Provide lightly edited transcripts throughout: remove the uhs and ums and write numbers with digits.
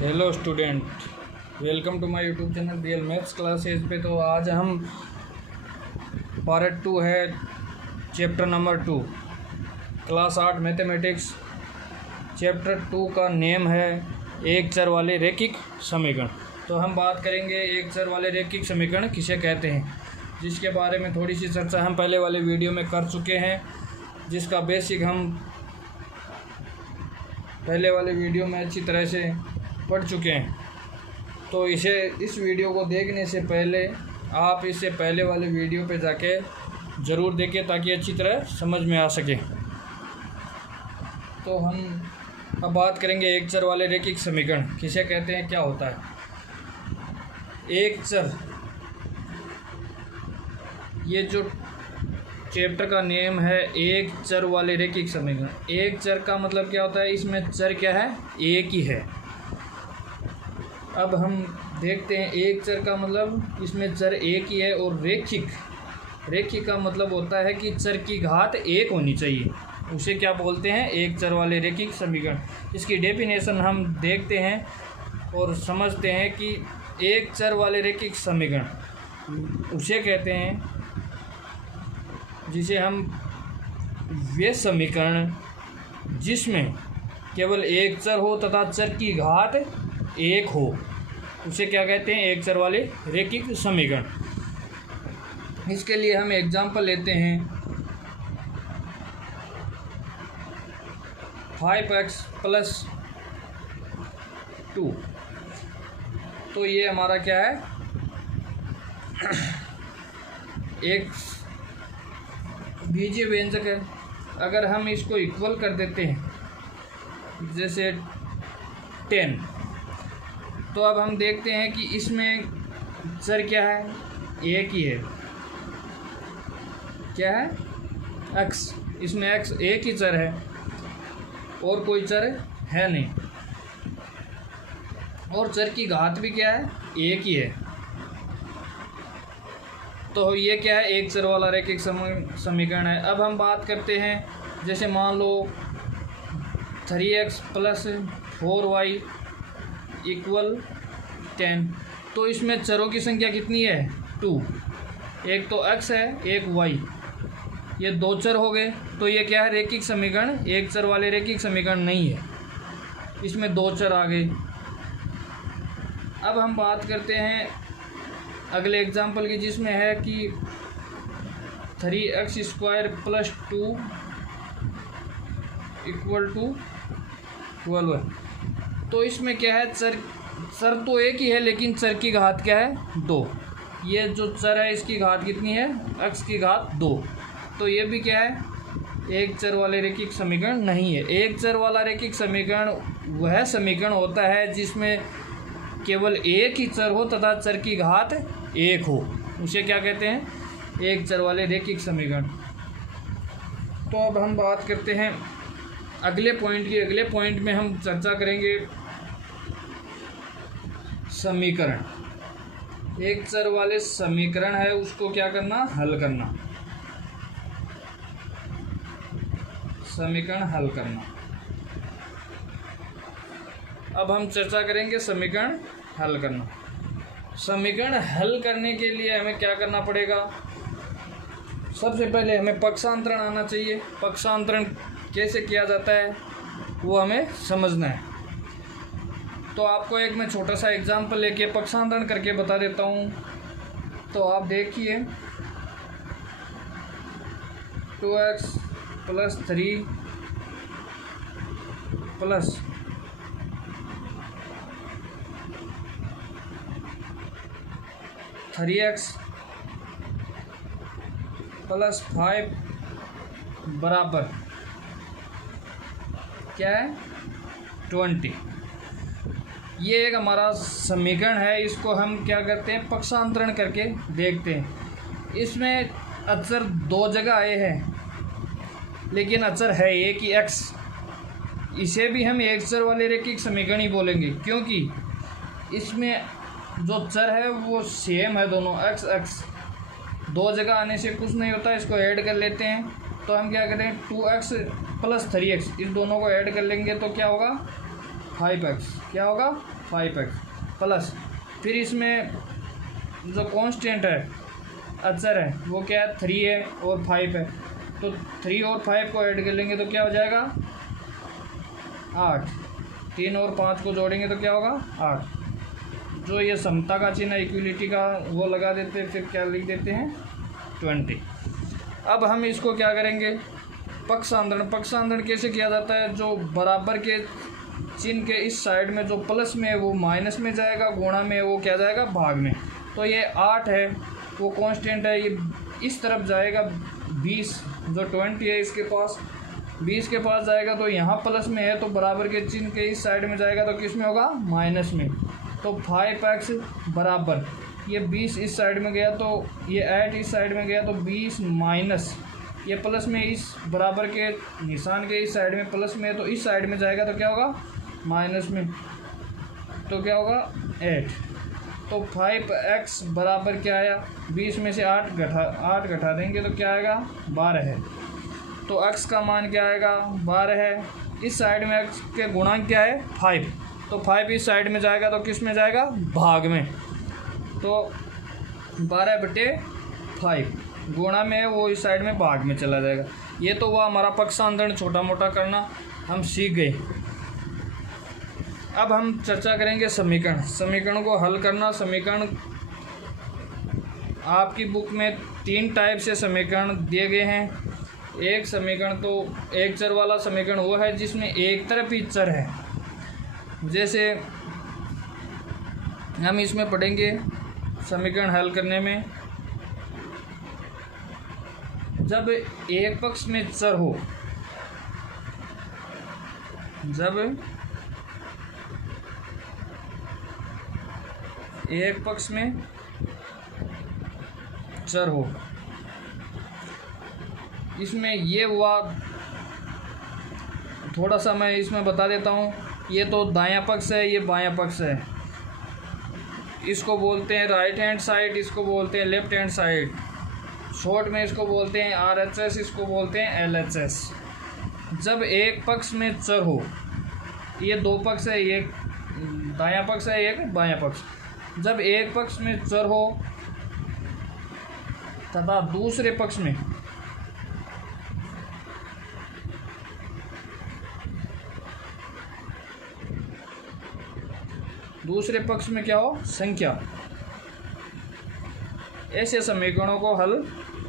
Hello student, welcome to my YouTube channel Real Maths Classes पे। तो आज हम पार्ट 2 है, chapter number 2, class 8 mathematics. Chapter 2 का नेम है एक चर वाले रैखिक समीकरण। तो हम बात करेंगे एक चर वाले रैखिक समीकरण किसे कहते हैं, जिसके बारे में थोड़ी सी चर्चा हम पहले वाले वीडियो में कर चुके हैं, जिसका बेसिक हम पहले वाले वीडियो में अच्छी तरह से पढ़ चुके हैं। तो इस वीडियो को देखने से पहले आप इससे पहले वाले वीडियो पे जाके ज़रूर देखें ताकि अच्छी तरह समझ में आ सके। तो हम अब बात करेंगे एक चर वाले रैखिक समीकरण किसे कहते हैं, क्या होता है एक चर। ये जो चैप्टर का नेम है एक चर वाले रैखिक समीकरण। एक चर का मतलब क्या होता है, इसमें चर क्या है, एक ही है। अब हम देखते हैं एक चर का मतलब इसमें चर एक ही है, और रैखिक का मतलब होता है कि चर की घात एक होनी चाहिए। उसे क्या बोलते हैं, एक चर वाले रैखिक समीकरण। इसकी डेफिनेशन हम देखते हैं और समझते हैं कि एक चर वाले रैखिक समीकरण उसे कहते हैं जिसे हम वे समीकरण जिसमें केवल एक चर हो तथा चर की घात एक हो, उसे क्या कहते हैं, एक चर वाले रैखिक समीकरण। इसके लिए हम एग्जांपल लेते हैं 5x + 2। तो ये हमारा क्या है, एक बीजीय व्यंजक है। अगर हम इसको इक्वल कर देते हैं जैसे 10, तो अब हम देखते हैं कि इसमें चर क्या है, एक ही है। क्या है, x। इसमें x एक ही चर है और कोई चर है नहीं, और चर की घात भी क्या है, एक ही है। तो ये क्या है, एक चर वाला रैखिक समीकरण है। अब हम बात करते हैं, जैसे मान लो 3x + 4y = 10। तो इसमें चरों की संख्या कितनी है, 2। एक तो x है, एक y, ये दो चर हो गए। तो ये क्या है, रैखिक समीकरण एक चर वाले रैखिक समीकरण नहीं है, इसमें दो चर आ गए। अब हम बात करते हैं अगले एग्जाम्पल की, जिसमें है कि 3x² + 2 = 12। तो इसमें क्या है, चर तो एक ही है लेकिन चर की घात क्या है, 2। ये जो चर है इसकी घात कितनी है, x की घात 2। तो ये भी क्या है, एक चर वाले रैखिक समीकरण नहीं है। एक चर वाला रैखिक समीकरण वह समीकरण होता है जिसमें केवल एक ही चर हो तथा चर की घात एक हो, उसे क्या कहते हैं, एक चर वाले रैखिक समीकरण। तो अब हम बात करते हैं अगले पॉइंट की। अगले पॉइंट में हम चर्चा करेंगे समीकरण। एक चर वाले समीकरण है, उसको क्या करना, हल करना, समीकरण हल करना। अब हम चर्चा करेंगे समीकरण हल करना। समीकरण हल करने के लिए हमें क्या करना पड़ेगा, सबसे पहले हमें पक्षांतरण आना चाहिए। पक्षांतरण कैसे किया जाता है वो हमें समझना है। तो आपको एक मैं छोटा सा एग्जांपल लेके पक्षांतरण करके बता देता हूँ। तो आप देखिए 2x + 3 + 3x + 5 बराबर क्या है, 20। ये एक हमारा समीकरण है, इसको हम क्या करते हैं, पक्षांतरण करके देखते हैं। इसमें अचर दो जगह आए हैं लेकिन अचर है एक ही, x। इसे भी हम एक चर वाले रैखिक समीकरण ही बोलेंगे, क्योंकि इसमें जो चर है वो सेम है दोनों, x। दो जगह आने से कुछ नहीं होता, इसको ऐड कर लेते हैं। तो हम क्या करें, 2x + 3x, इस दोनों को ऐड कर लेंगे तो क्या होगा, 5x, क्या होगा 5x प्लस, फिर इसमें जो कांस्टेंट है अचर है वो क्या है 3 है और 5 है, तो 3 और 5 को ऐड कर लेंगे तो क्या हो जाएगा 8, 3 और 5 को जोड़ेंगे तो क्या होगा 8। जो ये समता का चिन्ह इक्वलिटी का वो लगा देते हैं, फिर क्या लिख देते हैं 20। अब हम इसको क्या करेंगे पक्षांतरण। पक्षांतरण कैसे किया जाता है, जो बराबर के चिन्ह के इस साइड में जो प्लस में है वो माइनस में जाएगा, गुणा में वो क्या जाएगा भाग में। तो ये 8 है वो कांस्टेंट है, ये इस तरफ जाएगा 20, जो 20 है इसके पास 20 के पास जाएगा, तो यहाँ प्लस में है तो बराबर के चिन्ह के इस साइड में जाएगा तो किस में होगा माइनस में। तो 5x बराबर ये 20 इस साइड में गया तो ये 8 इस साइड में गया, तो 20 माइनस ये प्लस में इस बराबर के निशान के इस साइड में प्लस में है तो इस साइड में जाएगा तो क्या होगा माइनस में, तो क्या होगा 8। तो 5x बराबर क्या आया, 20 में से 8 घटा देंगे तो क्या आएगा 12 है। तो x का मान क्या आएगा 12 है। इस साइड में x के गुणांक क्या है 5, तो 5 इस साइड में जाएगा तो किस में जाएगा भाग में, तो 12/5 गुणा में वो इस साइड में भाग में चला जाएगा। ये तो वह हमारा पक्षांतरण छोटा मोटा करना हम सीख गए। अब हम चर्चा करेंगे समीकरण। समीकरण को हल करना। समीकरण आपकी बुक में 3 टाइप से समीकरण दिए गए हैं। एक समीकरण तो एक चर वाला समीकरण वो है जिसमें एक तरफ ही चर है, जैसे हम इसमें पढ़ेंगे समीकरण हल करने में जब एक पक्ष में चर हो, जब एक पक्ष में चर हो, इसमें ये हुआ, थोड़ा सा मैं इसमें बता देता हूँ। ये तो दायां पक्ष है, ये बायां पक्ष है, इसको बोलते हैं राइट हैंड साइड, इसको बोलते हैं लेफ्ट हैंड साइड, शॉर्ट में इसको बोलते हैं RHS, इसको बोलते हैं LHS। जब एक पक्ष में चर हो, ये 2 पक्ष है, एक दायां पक्ष है एक बायां पक्ष, जब एक पक्ष में चर हो तथा दूसरे पक्ष में क्या हो संख्या, ऐसे समीकरणों को हल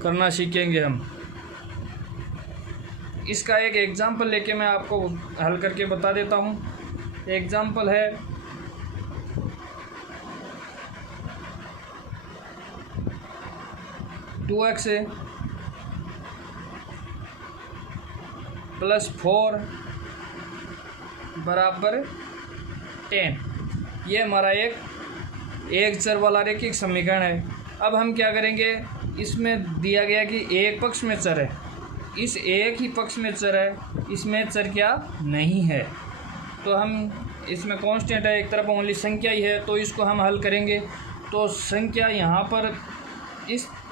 करना सीखेंगे हम। इसका एक एग्जाम्पल लेके मैं आपको हल करके बता देता हूँ। एग्जाम्पल है (2x + 4 = 10). ये हमारा एक चर वाला रैखिक समीकरण है। अब हम क्या करेंगे, इसमें दिया गया कि एक पक्ष में चर है, इस एक ही पक्ष में चर है, इसमें चर क्या नहीं है, तो हम इसमें कांस्टेंट है, एक तरफ ओनली संख्या ही है, तो इसको हम हल करेंगे। तो संख्या यहाँ पर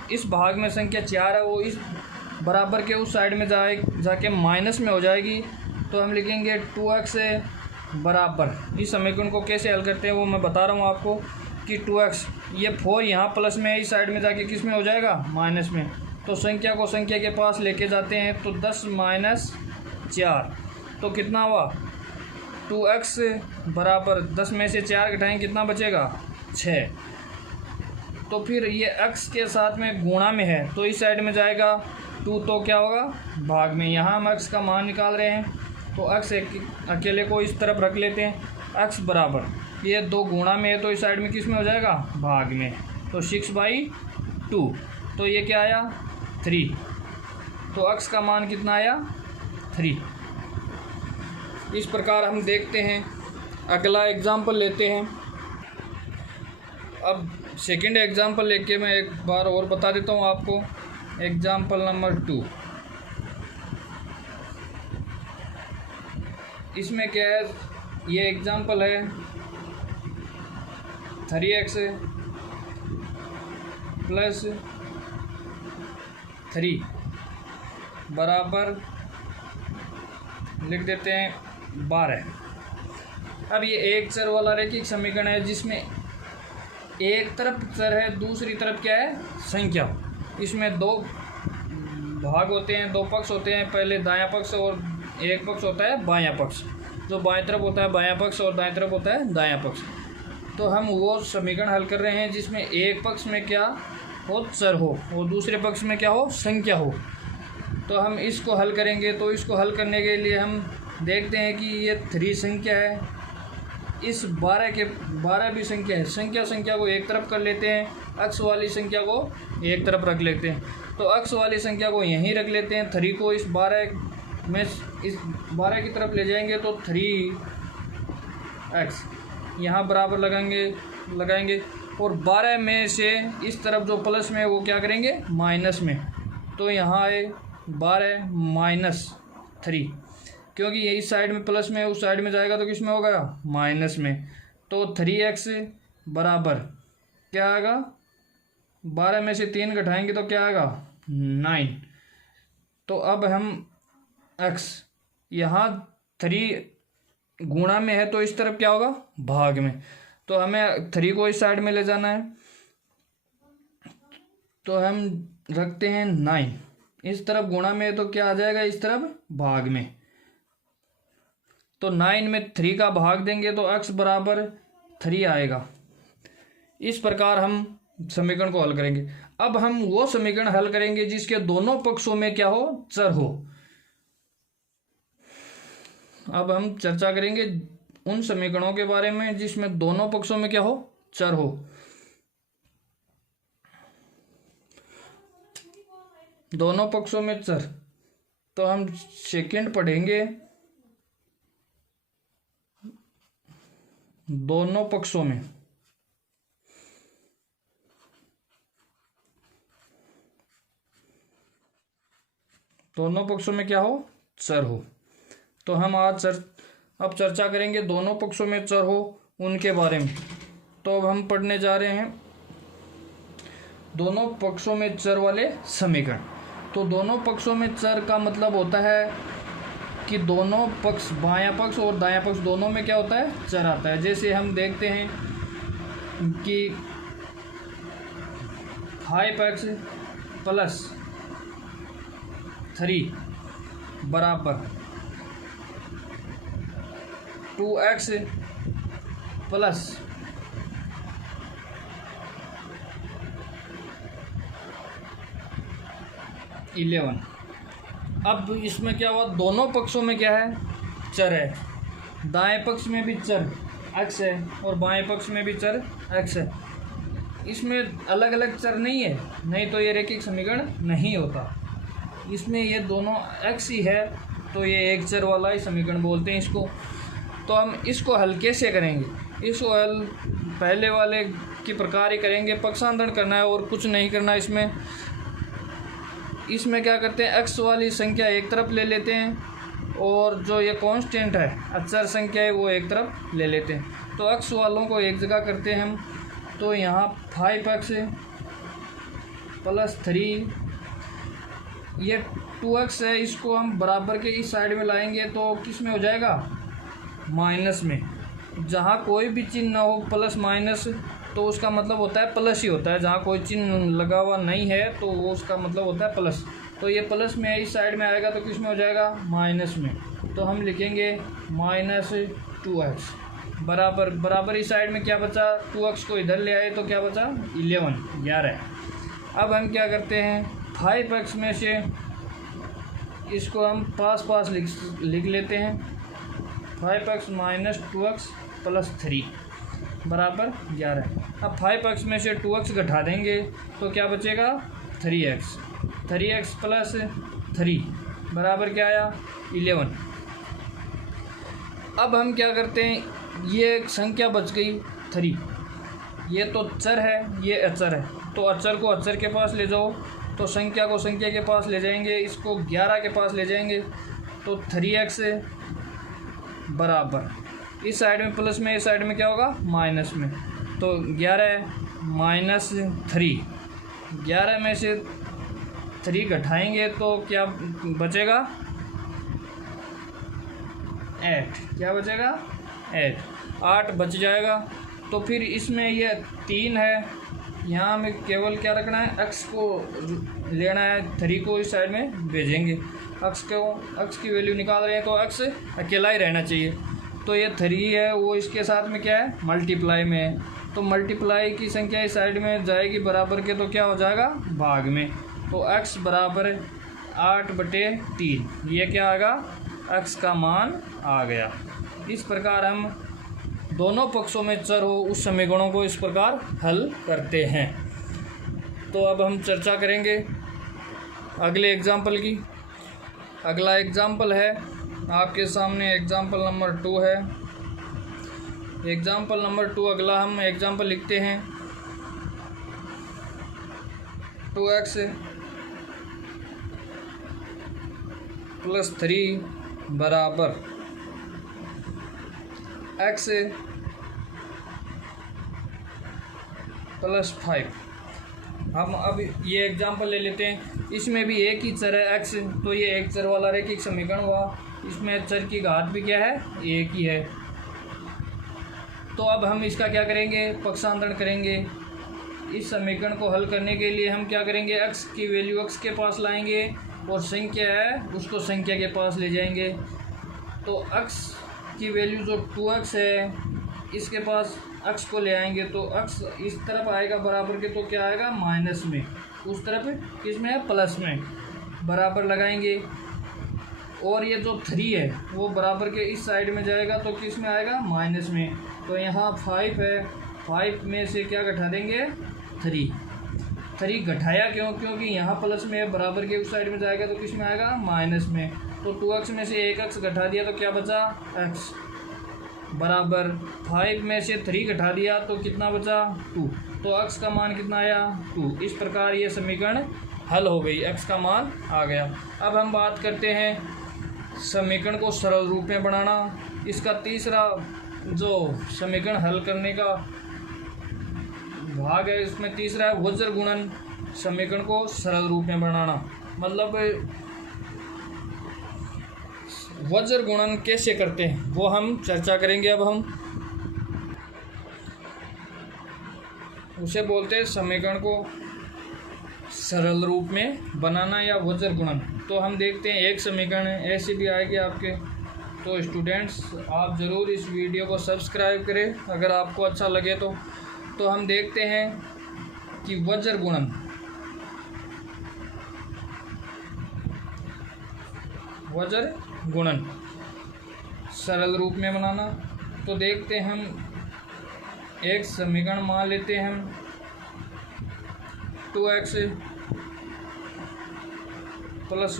इस भाग में संख्या 4 है, वो इस बराबर के उस साइड में जाके माइनस में हो जाएगी, तो हम लिखेंगे 2x बराबर। इस समीकरण को कैसे हल करते हैं वो मैं बता रहा हूँ आपको कि 2x, ये 4 यहाँ प्लस में है, इस साइड में जाके किस में हो जाएगा माइनस में, तो संख्या को संख्या के पास लेके जाते हैं, तो 10 - 4 तो कितना हुआ 2x बराबर 10 में से 4 घटाएँ कितना बचेगा 6। तो फिर ये x के साथ में गुणा में है तो इस साइड में जाएगा 2, तो क्या होगा भाग में। यहाँ हम x का मान निकाल रहे हैं, तो x अकेले को इस तरफ रख लेते हैं। x बराबर ये 2 गुणा में है तो इस साइड में किस में हो जाएगा भाग में, तो 6/2, तो ये क्या आया 3, तो x का मान कितना आया 3। इस प्रकार हम देखते हैं। अगला एग्जाम्पल लेते हैं। अब सेकंड एग्जाम्पल लेके मैं एक बार और बता देता हूँ आपको। एग्जाम्पल नंबर 2, इसमें क्या है, ये एग्जाम्पल है 3x + 3 बराबर लिख देते हैं 12। अब ये एक चर वाला रैखिक समीकरण है जिसमें एक तरफ चर है, दूसरी तरफ क्या है, संख्या। इसमें दो भाग होते हैं, दो पक्ष होते हैं, पहले दायां पक्ष और एक पक्ष होता है बायां पक्ष। जो बाएं तरफ होता है बायां पक्ष और दाएं तरफ होता है दायां पक्ष। तो हम वो समीकरण हल कर रहे हैं जिसमें एक पक्ष में क्या हो, चर हो, और दूसरे पक्ष में क्या हो, संख्या हो। तो हम इसको हल करेंगे। तो इसको हल करने के लिए हम देखते हैं कि ये 3 संख्या है, इस 12 भी संख्या है। संख्या को एक तरफ कर लेते हैं, अक्ष वाली संख्या को एक तरफ रख लेते हैं। तो अक्ष वाली संख्या को यहीं रख लेते हैं। 3 को इस 12 में, इस 12 की तरफ ले जाएंगे तो 3x यहाँ बराबर लगाएंगे और 12 में से इस तरफ जो प्लस में वो क्या करेंगे, माइनस में। तो यहाँ आए 12 माइनस 3, क्योंकि ये इस साइड में प्लस में, उस साइड में जाएगा तो किस में होगा, माइनस में। तो 3x बराबर क्या आएगा, 12 में से 3 घटाएंगे तो क्या आएगा, 9। तो अब हम x यहाँ 3 गुणा में है तो इस तरफ क्या होगा, भाग में। तो हमें 3 को इस साइड में ले जाना है। तो हम रखते हैं 9, इस तरफ गुणा में है तो क्या आ जाएगा, इस तरफ भाग में। तो 9 में 3 का भाग देंगे तो x बराबर 3 आएगा। इस प्रकार हम समीकरण को हल करेंगे। अब हम वो समीकरण हल करेंगे जिसके दोनों पक्षों में क्या हो, चर हो। अब हम चर्चा करेंगे उन समीकरणों के बारे में जिसमें दोनों पक्षों में क्या हो, चर हो। दोनों पक्षों में चर, तो हम सेकंड पढ़ेंगे। दोनों पक्षों में क्या हो, चर हो। तो हम आज अब चर्चा करेंगे दोनों पक्षों में चर हो उनके बारे में। तो अब हम पढ़ने जा रहे हैं दोनों पक्षों में चर वाले समीकरण। तो दोनों पक्षों में चर का मतलब होता है कि दोनों पक्ष, बायां पक्ष और दायां पक्ष, दोनों में क्या होता है, चर आता है। जैसे हम देखते हैं कि 5x प्लस 3 बराबर 2x प्लस 11। अब इसमें क्या हुआ, दोनों पक्षों में क्या है, चर है। दाएं पक्ष में भी चर x है और बाएं पक्ष में भी चर x है। इसमें अलग अलग चर नहीं है, नहीं तो ये रैखिक समीकरण नहीं होता। इसमें ये दोनों x ही है, तो ये एक चर वाला ही समीकरण बोलते हैं इसको। तो हम इसको हल कैसे करेंगे, इसको हल पहले वाले की प्रकार ही करेंगे। पक्षांतरण करना है और कुछ नहीं करना। इसमें क्या करते हैं, x वाली संख्या एक तरफ ले लेते हैं और जो ये कांस्टेंट है, अचर संख्या है, वो एक तरफ ले लेते हैं। तो x वालों को एक जगह करते हैं हम। तो यहाँ 5x प्लस 3, ये 2x है, इसको हम बराबर के इस साइड में लाएंगे तो किस में हो जाएगा, माइनस में। जहाँ कोई भी चिन्ह ना हो, प्लस माइनस, तो उसका मतलब होता है प्लस ही होता है। जहाँ कोई चिन्ह लगा हुआ नहीं है तो वो उसका मतलब होता है प्लस। तो ये प्लस में है, इस साइड में आएगा तो किस में हो जाएगा, माइनस में। तो हम लिखेंगे माइनस 2x बराबर इस साइड में क्या बचा, 2x को इधर ले आए तो क्या बचा, 11। अब हम क्या करते हैं, 5x में से इसको हम पास लिख लेते हैं। 5x माइनस 2x प्लस 3 बराबर 11। अब 5x में से 2x घटा देंगे तो क्या बचेगा, 3x प्लस 3 बराबर क्या आया, 11। अब हम क्या करते हैं, ये एक संख्या बच गई 3, ये तो चर है, ये अचर है। तो अचर को अचर के पास ले जाओ, तो संख्या को संख्या के पास ले जाएंगे, इसको 11 के पास ले जाएंगे। तो 3x बराबर इस साइड में प्लस में, इस साइड में क्या होगा, माइनस में। तो 11 माइनस 3, 11 में से 3 घटाएंगे तो क्या बचेगा, 8। क्या बचेगा, 8। 8 बच जाएगा। तो फिर इसमें ये 3 है, यहाँ हमें केवल क्या रखना है, एक्स को लेना है, 3 को इस साइड में भेजेंगे। एक्स की वैल्यू निकाल रहे हैं तो एक्स अकेला ही रहना चाहिए। तो ये 3 है, वो इसके साथ में क्या है, मल्टीप्लाई में है। तो मल्टीप्लाई की संख्या इस साइड में जाएगी बराबर के, तो क्या हो जाएगा, भाग में। तो x बराबर 8/3, ये क्या आएगा, x का मान आ गया। इस प्रकार हम दोनों पक्षों में चर हो उस समीकरणों को इस प्रकार हल करते हैं। तो अब हम चर्चा करेंगे अगले एग्जाम्पल की। अगला एग्जाम्पल है आपके सामने, एग्जाम्पल नंबर 2 है। एग्जाम्पल नंबर 2 अगला हम एग्जाम्पल लिखते हैं। 2x + 3 बराबर x + 5। हम अब ये एग्जाम्पल ले लेते हैं। इसमें भी एक ही चर है x, तो ये एक चर वाला रैखिक समीकरण हुआ। इसमें चर की घात भी क्या है, एक ही है। तो अब हम इसका क्या करेंगे, पक्षांतरण करेंगे। इस समीकरण को हल करने के लिए हम क्या करेंगे, x की वैल्यू x के पास लाएंगे और संख्या है उसको संख्या के पास ले जाएंगे। तो x की वैल्यू जो 2x है, इसके पास x को ले आएंगे तो x इस तरफ आएगा बराबर के, तो क्या आएगा, माइनस में। उस तरफ किसमें है, प्लस में। बराबर लगाएंगे और ये जो 3 है वो बराबर के इस साइड में जाएगा तो किस में आएगा, माइनस में। तो यहाँ 5 है, 5 में से क्या घटा देंगे, 3 घटाया क्यों, क्योंकि यहाँ प्लस में है, बराबर के उस साइड में जाएगा तो किस में आएगा, माइनस में। तो 2x में से 1x घटा दिया तो क्या बचा, x बराबर 5 में से 3 घटा दिया तो कितना बचा, 2। तो x का मान कितना आया, 2। इस प्रकार ये समीकरण हल हो गई, x का मान आ गया। अब हम बात करते हैं समीकरण को सरल रूप में बनाना। इसका तीसरा जो समीकरण हल करने का भाग है, इसमें तीसरा है वज्र गुणन। समीकरण को सरल रूप में बनाना मतलब वज्र गुणन कैसे करते हैं वो हम चर्चा करेंगे। अब हम उसे बोलते हैं समीकरण को सरल रूप में बनाना या वज्र गुणन। तो हम देखते हैं एक समीकरण है, ऐसी भी आएगी आपके। तो स्टूडेंट्स आप ज़रूर इस वीडियो को सब्सक्राइब करें अगर आपको अच्छा लगे तो हम देखते हैं कि वज्र गुणन, वज्र गुणन सरल रूप में बनाना। तो देखते हैं, हम एक समीकरण मान लेते हैं, हम 2x +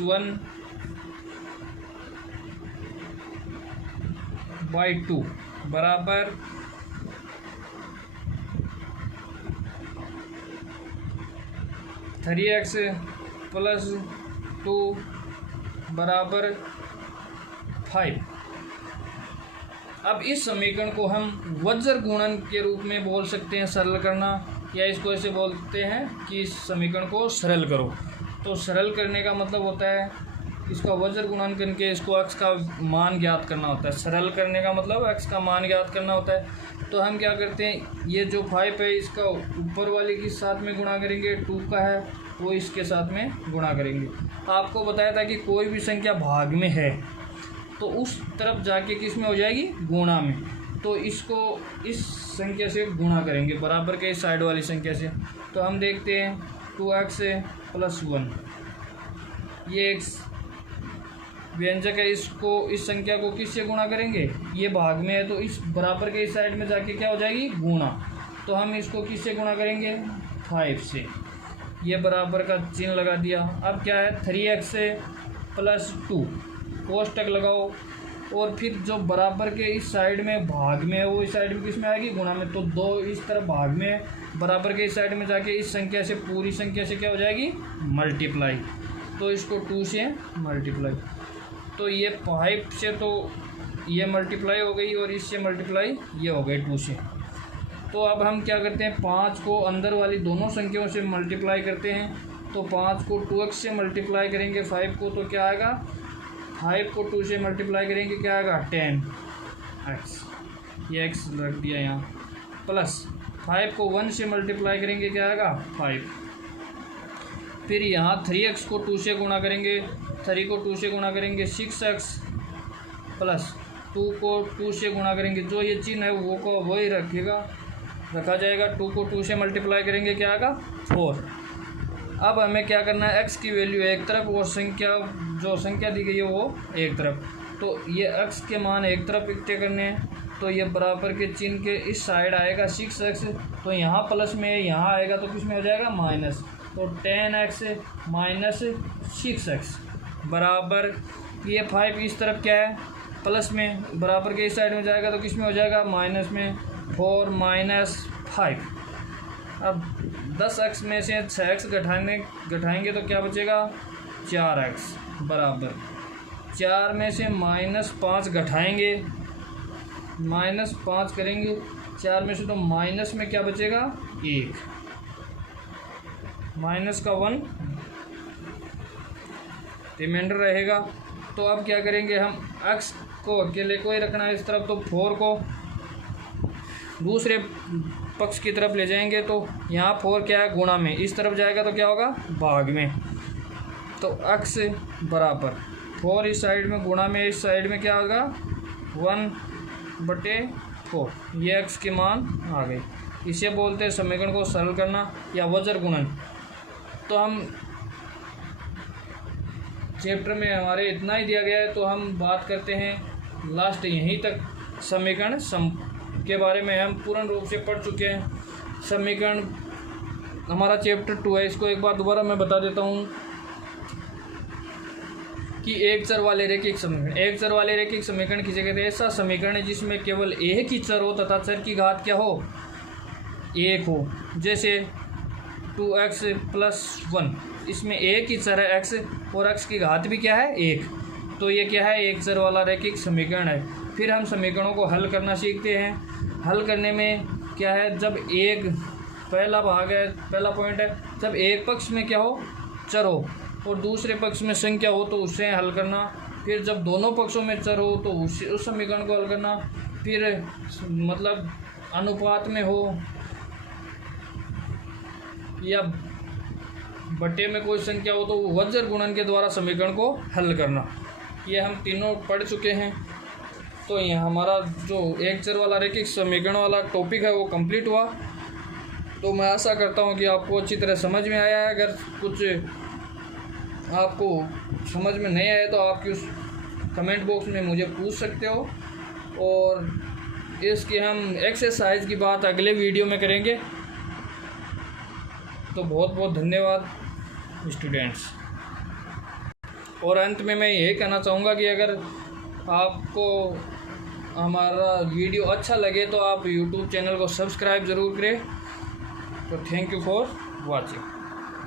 1/2 बराबर 3x + 2 बराबर 5। अब इस समीकरण को हम वज्र गुणन के रूप में बोल सकते हैं, सरल करना, या इसको ऐसे बोलते हैं कि इस समीकरण को सरल करो। तो सरल करने का मतलब होता है इसका वज्र गुणन करके इसको x का मान ज्ञात करना होता है। सरल करने का मतलब x का मान ज्ञात करना होता है। तो हम क्या करते हैं, ये जो 5 है इसका ऊपर वाले के साथ में गुणा करेंगे, 2 का है वो इसके साथ में गुणा करेंगे। आपको बताया था कि कोई भी संख्या भाग में है तो उस तरफ जाके किस में हो जाएगी, गुणा में। तो इसको इस संख्या से गुणा करेंगे बराबर के इस साइड वाली संख्या से। तो हम देखते हैं 2x + 1, ये एक व्यंजक है, इसको इस संख्या को किससे गुणा करेंगे, ये भाग में है तो इस बराबर के इस साइड में जाके क्या हो जाएगी, गुणा। तो हम इसको किससे गुणा करेंगे, 5 से। ये बराबर का चिन्ह लगा दिया। अब क्या है, 3x + 2, कोष्टक लगाओ और फिर जो बराबर के इस साइड में भाग में है वो इस साइड में किस में आएगी, गुणा में। तो 2 इस तरफ भाग में, बराबर के इस साइड में जाके इस संख्या से, पूरी संख्या से क्या हो जाएगी, मल्टीप्लाई। तो इसको 2 से मल्टीप्लाई, तो ये 5 से तो ये मल्टीप्लाई हो गई और इससे मल्टीप्लाई ये हो गई 2 से। तो अब हम क्या करते हैं, 5 को अंदर वाली दोनों संख्याओं से मल्टीप्लाई करते हैं। तो 5 को 2x से मल्टीप्लाई करेंगे 5 को, तो क्या आएगा, 5 को 2 से मल्टीप्लाई करेंगे क्या आएगा, 10x। ये एक्स रख दिया यहाँ, प्लस 5 को 1 से मल्टीप्लाई करेंगे क्या आएगा 5। फिर यहाँ 3x को 2 से गुणा करेंगे, 3 को 2 से गुणा करेंगे 6x, प्लस 2 को 2 से गुणा करेंगे, जो ये चिन्ह है वो को वही रखा जाएगा। 2 को 2 से मल्टीप्लाई करेंगे क्या आएगा 4। अब हमें क्या करना है, x की वैल्यू एक तरफ और जो संख्या दी गई है वो एक तरफ। तो ये x के मान एक तरफ इकट्ठे करने हैं, तो ये बराबर के चिन्ह के इस साइड आएगा 6x, तो यहाँ प्लस में है, यहाँ आएगा तो किस में हो जाएगा माइनस। तो 10x माइनस 6x बराबर ये 5 इस तरफ क्या है प्लस में, बराबर के इस साइड में जाएगा तो किस में हो जाएगा माइनस में, 4 माइनस 5। अब 10x में से 6x घटाएंगे तो क्या बचेगा 4x बराबर 4 में से माइनस 5 घटाएंगे, माइनस 5 करेंगे 4 में से, तो माइनस में क्या बचेगा 1, माइनस का 1 रिमाइंडर रहेगा। तो अब क्या करेंगे हम, x को अकेले को ही रखना है इस तरफ, तो 4 को दूसरे पक्ष की तरफ ले जाएंगे, तो यहाँ 4 क्या है गुणा में, इस तरफ जाएगा तो क्या होगा भाग में। तो x बराबर 4 इस साइड में गुणा में, इस साइड में क्या होगा 1/4, ये x के मान आ गए। इसे बोलते हैं समीकरण को सरल करना या वज्र गुणन। तो हम चैप्टर में हमारे इतना ही दिया गया है, तो हम बात करते हैं लास्ट यहीं तक। समीकरण के बारे में हम पूर्ण रूप से पढ़ चुके हैं। समीकरण हमारा चैप्टर 2 है, इसको एक बार दोबारा मैं बता देता हूँ कि एक चर वाले रैखिक समीकरण। एक चर वाले रैखिक समीकरण किसे कहते हैं, ऐसा समीकरण है जिसमें केवल एक ही चर हो तथा चर की घात क्या हो 1 हो। जैसे 2x + 1, इसमें एक ही चर है x और x की घात भी क्या है 1, तो ये क्या है एक चर वाला रैखिक समीकरण है। फिर हम समीकरणों को हल करना सीखते हैं। हल करने में क्या है, जब एक पहला भाग है, पहला पॉइंट है, जब एक पक्ष में क्या हो चर हो और दूसरे पक्ष में संख्या हो तो उससे हल करना। फिर जब दोनों पक्षों में चर हो तो उस समीकरण को हल करना। फिर मतलब अनुपात में हो या बटे में कोई संख्या हो तो वज्र गुणन के द्वारा समीकरण को हल करना। ये हम तीनों पढ़ चुके हैं। तो ये हमारा जो एक चर वाला रैखिक समीकरण वाला टॉपिक है वो कंप्लीट हुआ। तो मैं आशा करता हूँ कि आपको अच्छी तरह समझ में आया है। अगर कुछ आपको समझ में नहीं आया तो आपकी उस कमेंट बॉक्स में मुझे पूछ सकते हो, और इसकी हम एक्सरसाइज की बात अगले वीडियो में करेंगे। तो बहुत बहुत धन्यवाद स्टूडेंट्स। और अंत में मैं यही कहना चाहूँगा कि अगर आपको हमारा वीडियो अच्छा लगे तो आप YouTube चैनल को सब्सक्राइब ज़रूर करें। तो थैंक यू फॉर वॉचिंग।